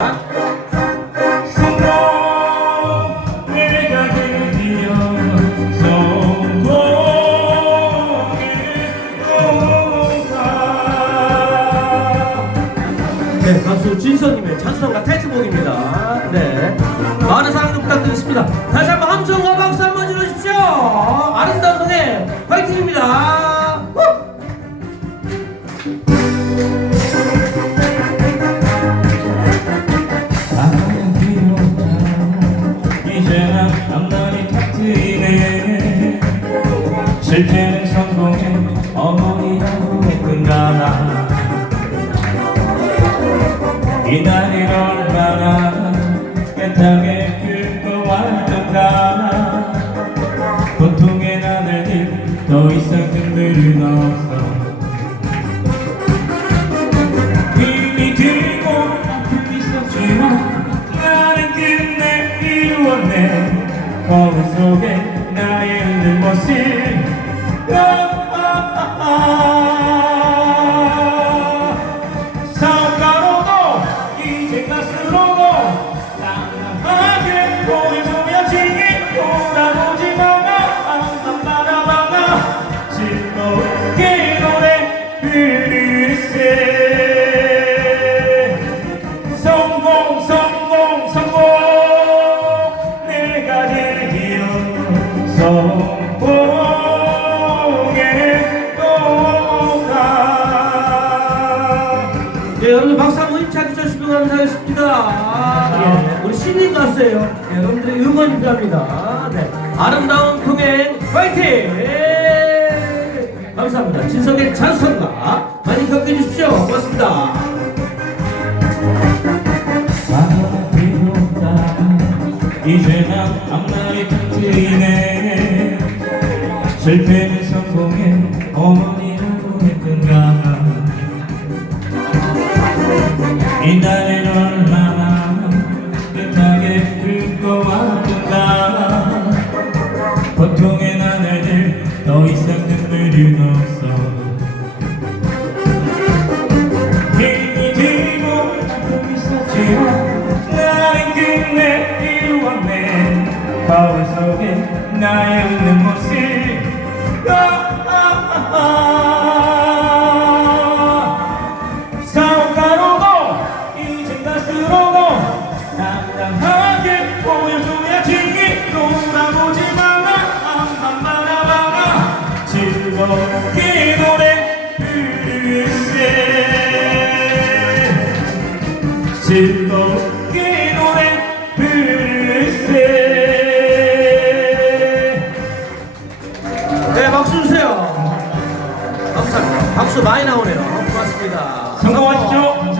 네, 가수 진서님의 찬송가 타이틀곡입니다. 네. 많은 사랑 좀 부탁드리겠습니다. 다시 한번 함성과 박수 한번 질러주십시오. 아름다운 노래, 화이팅입니다. 실패는 성공의 어머니라고 했던가 이 날이 얼마나? 깨끗하게 긁어왔던가? 고통의 나날들 더 이상 흔들은 없어. 거울 속에 나의 웃는 모습 아, 여러분 박수 한번 힘차게 쳐주시면 감사하겠습니다. 예, 우리 신인 가수예요. 네, 여러분들의 응원이 필요합니다. 네, 아름다운 동행 화이팅! 예, 감사합니다. 진성의 찬송가 많이 겪어주십시오. 고맙습니다. 필요다 이제 난 앞날이 탁 트이네 실패는 성공의 어머니 이 날엔 얼마나 깨끗하게 긁어왔던가 고통의 나날들 더 이상 눈물은 없어. 힘이 들고 아픔이 있었지만 나는 끝내 이루었네 거울 속에 나의 웃는 모습 즐겁게 노래 부르세 네, 박수 주세요. 감사합니다. 박수 많이 나오네요. 고맙습니다. 성공하십시오.